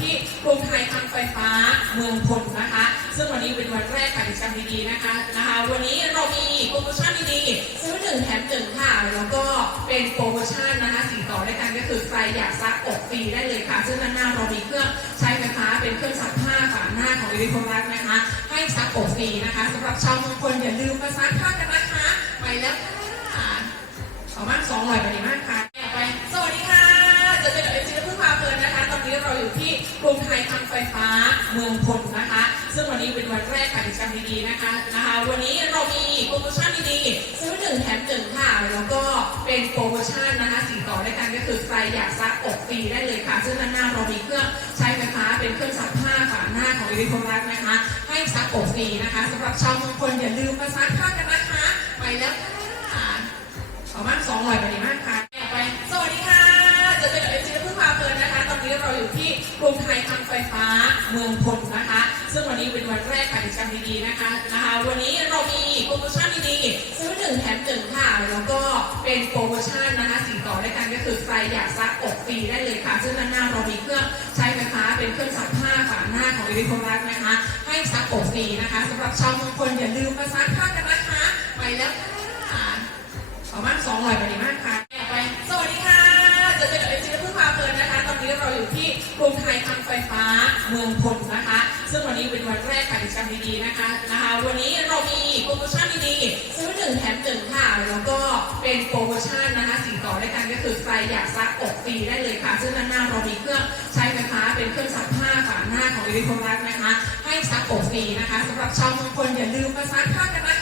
ที่กรุงไทยทางไฟฟ้าเมืองพลนะคะ ซึ่งวันนี้เป็นวันแรกของกิจกรรมดีๆนะคะนะคะ วันนี้เรามีโปรโมชั่นดีๆซื้อหนึ่งแถมหนึ่งค่ะ แล้วก็เป็นโปรโมชั่นนะคะสีต่อด้วยกันก็คือใครอยากซักอบฟรีได้เลยค่ะ ซึ่งด้านหน้าเรามีเครื่องใช้ไฟฟ้าเป็นเครื่องซักผ้าฝาหน้าของอิริโครัสนะคะ ให้ซักอบฟรีนะคะสำหรับชาวเมืองพลอย่าลืมมาซักผ้ากันนะ เมืองพลนะคะ ซึ่งวันนี้เป็นวันแรกของกิจกรรมดีๆนะคะนะคะ วันนี้เรามีโปรโมชั่นดีๆซื้อหนึ่งแถมหนึ่งค่ะ แล้วก็เป็นโปรโมชั่นนะคะสีต่อด้วยกันก็คือใครอยากซักอบฟรีได้เลยค่ะ ซึ่งด้านหน้าเรามีเครื่องใช้ไฟฟ้าเป็นเครื่องซักผ้าฝาหน้าของอิริโครัสนะคะ ให้ซักอบฟรีนะคะสำหรับชาวเมืองพลอย่าลืมมาซักผ้ากันนะคะ ที่กรุงไทยทางไฟฟ้าเมืองพลนะคะ ซึ่งวันนี้เป็นวันแรกของกิจกรรดีๆนะคะนะคะ วันนี้เรามีโปรโมชั่นดีๆซื้อหนึ่งแถมหนึ่งค่ะ แล้วก็เป็นโปรโมชั่นนะคะสีต่อด้วยกันก็คือใครอยากซักอบฟรีได้เลยค่ะ ซึ่งด้านหน้าเรามีเครื่องใช้ไฟฟ้าเป็นเครื่องซักผ้าฝาหน้าของอิริโครัสนะคะ ให้ซักอบฟรีนะคะสำหรับชาวเมืองพลอย่าลืมมาซักผ้ากัน เมืองพลนะคะ ซึ่งวันนี้เป็นวันแรกการกิจกรรมดีๆนะคะนะคะ วันนี้เรามีโปรโมชั่นดีๆซื้อหนึ่งแถมหนึ่งค่ะ แล้วก็เป็นโปรโมชั่นนะคะสีต่อด้วยกันก็คือใครอยากซักอกฟรีได้เลยค่ะ ซึ่งด้านหน้าเรามีเครื่องใช้ไฟฟ้าเป็นเครื่องซักผ้าฝาหน้าของอิริโครักนะคะ ให้ซักอกฟรีนะคะสำหรับชาวเมืองพลอย่าลืมมาซักผ้ากันนะคะ